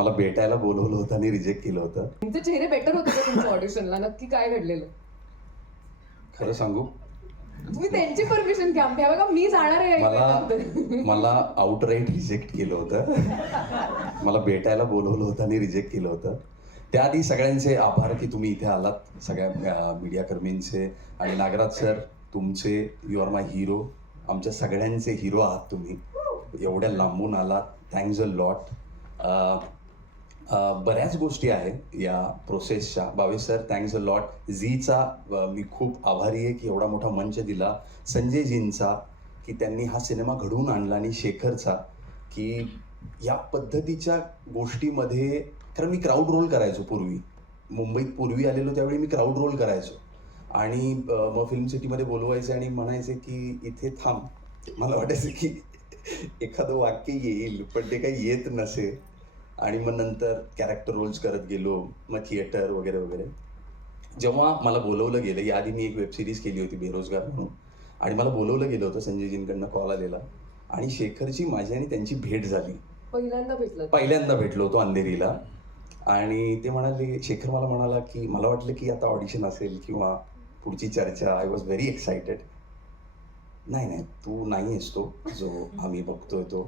मला भेटायला बोलवलं होतं आणि रिजेक्ट केलं होतं. तुमचे चेहरे बेटर होते का तुमच्या ऑडिशनला नक्की काय घडलेलं? खरं सांगू? तुम्ही त्यांची परमिशन घ्या. बघा मी जाणार आहे या मला event मला आउटराईट रिजेक्ट केलं होतं. मला भेटायला बोलवलं होतं आणि रिजेक्ट केलं होतं. त्याआधी सगळ्यांचे आभार की तुम्ही इथे आलात. सगळ्या मीडियाकर्मींचे आणि नागराज सर तुमचे यू आर माय हिरो आमच्या सगळ्यांचे हिरो आहात तुम्ही. एवढ्या लांबून आलात. थँक्स अ लॉट बऱ्याच गोष्टी आहेत या प्रोसेसच्या Bawe sir thanks a lot झीचा मी खूप आभारी आहे की एवढा मोठा मंच दिला. संजयजींचा की त्यांनी हा सिनेमा घडवून आणला आणि शेखरचा की या पद्धतीच्या गोष्टीमध्ये कारण मी क्राऊड रोल करायचो पूर्वी. मुंबईत पूर्वी आलेलो त्यावेळी मी क्राऊड रोल करायचो. आणि मग फिल्म सिटीमध्ये बोलवायचे आणि म्हणायचे की इथे थांब. मला वाटायचं की एखादं वाक्य येईल पण ते काही येत नसे आणि मग नंतर कॅरेक्टर रोल्स करत गेलो मग थिएटर वगैरे वगैरे. जेव्हा मला बोलवलं गेलं याआधी मी एक वेब सिरीज केली होती बेरोजगार म्हणून. आणि मला बोलवलं गेलं होतं संजयजींकडनं कॉल आलेला. आणि शेखरची माझी आणि त्यांची भेट झाली. पहिल्यांदा भेटलं पहिल्यांदा भेटलो होतो अंधेरीला. आणि ते म्हणाले शेखर मला म्हणाला की मला वाटलं की आता ऑडिशन असेल किंवा पुढची चर्चा. आय वॉज व्हेरी एक्सायटेड नाही नाही तू नाही आहेस तो. जो आम्ही बघतोय तो.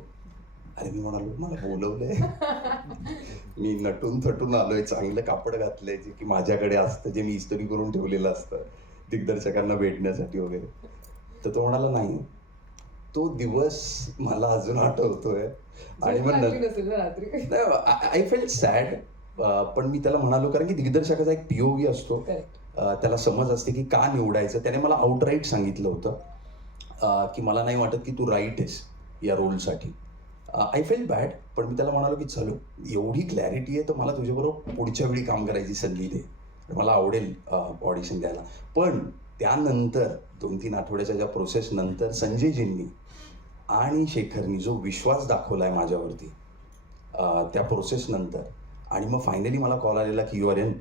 अरे मी म्हणालो मला बोलवलंय. मी नटून थटून आलोय चांगलं कापड घातलंय जे की माझ्याकडे असतं जे मी इस्त्री करून ठेवलेलं असतं दिग्दर्शकांना भेटण्यासाठी वगैरे. तर तो म्हणाला नाही तो दिवस मला अजून आठवतोय. आणि मग आय फेल सॅड पण मी त्याला म्हणालो कारण की दिग्दर्शकाचा एक पीओव्ही असतो. त्याला समज असते की का निवडायचं. त्याने मला आउटराईट सांगितलं होतं की मला नाही वाटत की तू राईट आहेस या रोलसाठी आय फेल बॅड पण मी त्याला म्हणालो की चलो एवढी क्लॅरिटी आहे तर मला तुझ्याबरोबर पुढच्या वेळी काम करायची संधी दे. मला आवडेल ऑडिशन द्यायला पण त्यानंतर दोन तीन आठवड्याच्या ज्या प्रोसेस नंतर संजयजींनी आणि शेखरनी जो विश्वास दाखवला आहे माझ्यावरती त्या प्रोसेस नंतर आणि मग फायनली मला कॉल आलेला की यू आर एन